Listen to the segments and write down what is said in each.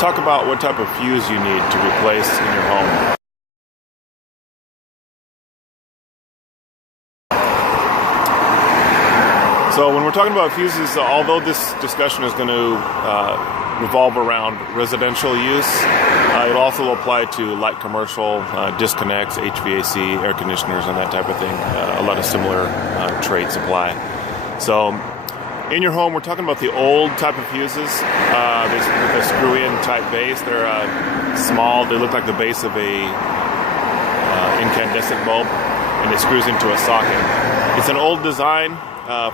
talk about what type of fuse you need to replace in your home. So when we're talking about fuses, although this discussion is going to revolve around residential use, it'll also apply to light commercial, disconnects, HVAC, air conditioners, and that type of thing. A lot of similar traits apply. So in your home, we're talking about the old type of fuses, with a screw-in type base. They're small. They look like the base of a incandescent bulb, and it screws into a socket. It's an old design.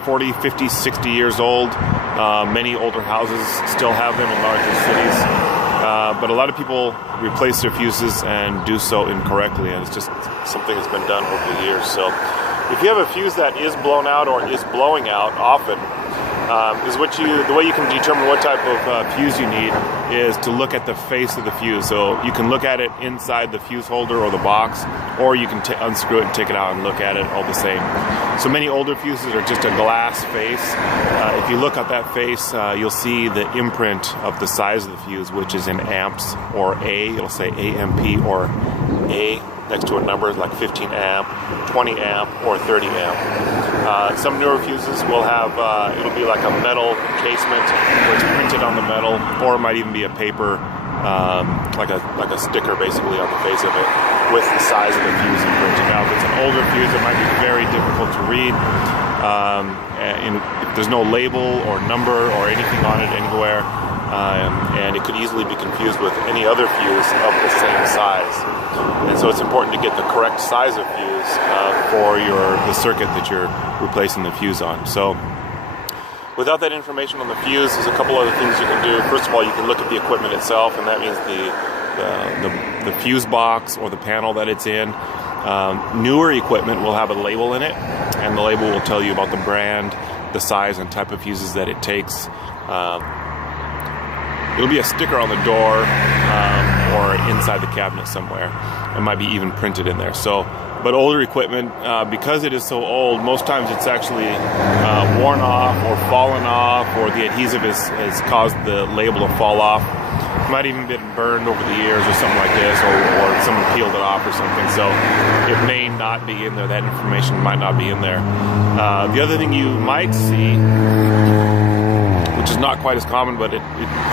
40, 50, 60 years old. Many older houses still have them in larger cities. But a lot of people replace their fuses and do so incorrectly, and it's just something that's been done over the years. So if you have a fuse that is blown out or is blowing out often, the way you can determine what type of fuse you need is to look at the face of the fuse. So you can look at it inside the fuse holder or the box, or you can unscrew it and take it out and look at it all the same. So many older fuses are just a glass face. If you look at that face, you'll see the imprint of the size of the fuse, which is in amps or A. It'll say AMP or A next to a number like 15 amp, 20 amp, or 30 amp. Some newer fuses will have, it'll be like a metal encasement where it's printed on the metal, or it might even be a paper, like a sticker basically on the face of it with the size of the fuse imprinted. Now if it's an older fuse, it might be very difficult to read. If there's no label or number or anything on it anywhere, and it could easily be confused with any other fuse of the same size. And so it's important to get the correct size of fuse for the circuit that you're replacing the fuse on. So without that information on the fuse, there's a couple other things you can do. First of all, you can look at the equipment itself, and that means the fuse box or the panel that it's in. Newer equipment will have a label in it, and the label will tell you about the brand, the size, and type of fuses that it takes. It'll be a sticker on the door or inside the cabinet somewhere. It might be even printed in there. But older equipment, because it is so old, most times it's actually worn off or fallen off, or the adhesive has caused the label to fall off. It might even been burned over the years or something like this, or someone peeled it off or something. So it may not be in there. That information might not be in there. The other thing you might see, which is not quite as common, but it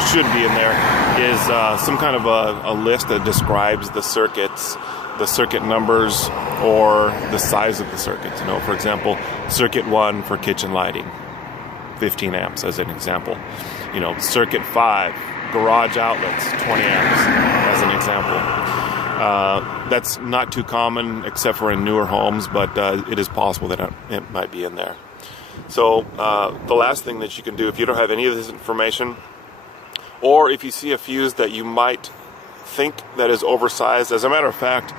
should be in there, is some kind of a list that describes the circuits, the circuit numbers, or the size of the circuits. For example, circuit 1 for kitchen lighting, 15 amps as an example. Circuit 5, garage outlets, 20 amps as an example. That's not too common except for in newer homes, but it is possible that it might be in there. So the last thing that you can do, if you don't have any of this information, or if you see a fuse that you might think that is oversized, as a matter of fact,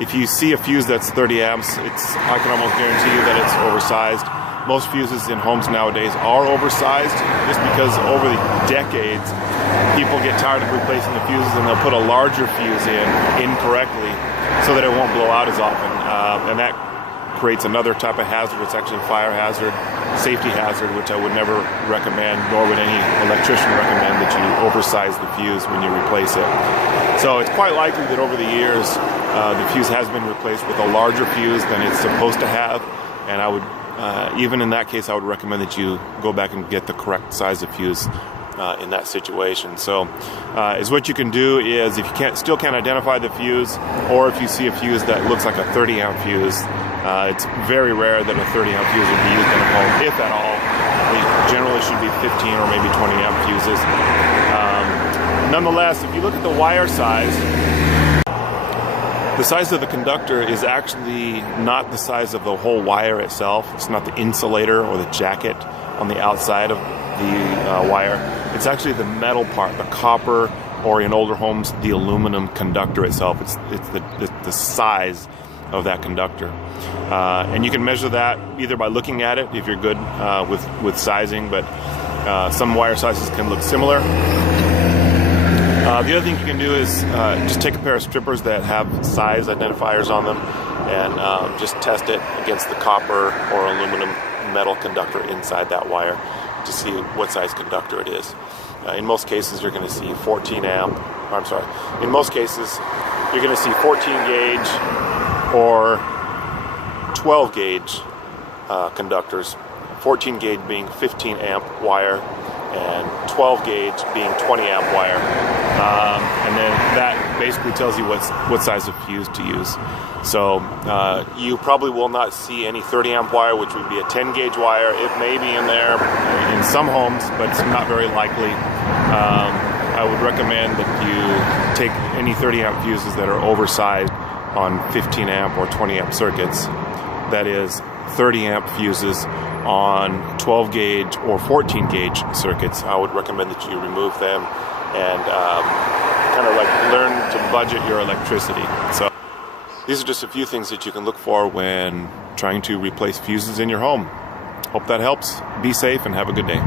if you see a fuse that's 30 amps, I can almost guarantee you that it's oversized. Most fuses in homes nowadays are oversized, just because over the decades, people get tired of replacing the fuses and they'll put a larger fuse in incorrectly so that it won't blow out as often. And that creates another type of hazard. It's actually a fire hazard, safety hazard, which I would never recommend, nor would any electrician recommend that you oversize the fuse when you replace it. So it's quite likely that over the years, the fuse has been replaced with a larger fuse than it's supposed to have, and I would, even in that case, I would recommend that you go back and get the correct size of fuse in that situation. So is what you can do is, if you still can't identify the fuse, or if you see a fuse that looks like a 30 amp fuse, it's very rare that a 30 amp fuse would be used in a home, if at all. They generally should be 15 or maybe 20 amp fuses. Nonetheless, if you look at the wire size, the size of the conductor is actually not the size of the whole wire itself. It's not the insulator or the jacket on the outside of the wire. It's actually the metal part, the copper, or in older homes, the aluminum conductor itself. It's the size of that conductor. And you can measure that either by looking at it, if you're good with sizing, but some wire sizes can look similar. The other thing you can do is just take a pair of strippers that have size identifiers on them and just test it against the copper or aluminum metal conductor inside that wire. to see what size conductor it is. In most cases, you're going to see 14 amp. I'm sorry. In most cases, you're going to see 14 gauge or 12 gauge conductors. 14 gauge being 15 amp wire, and 12 gauge being 20 amp wire. And then that basically tells you what size of fuse to use. So you probably will not see any 30 amp wire, which would be a 10 gauge wire. It may be in there in some homes, but it's not very likely. I would recommend that you take any 30 amp fuses that are oversized on 15 amp or 20 amp circuits. That is 30 amp fuses on 12 gauge or 14 gauge circuits. I would recommend that you remove them and kind of like learn to budget your electricity. So these are just a few things that you can look for when trying to replace fuses in your home. Hope that helps. Be safe and have a good day.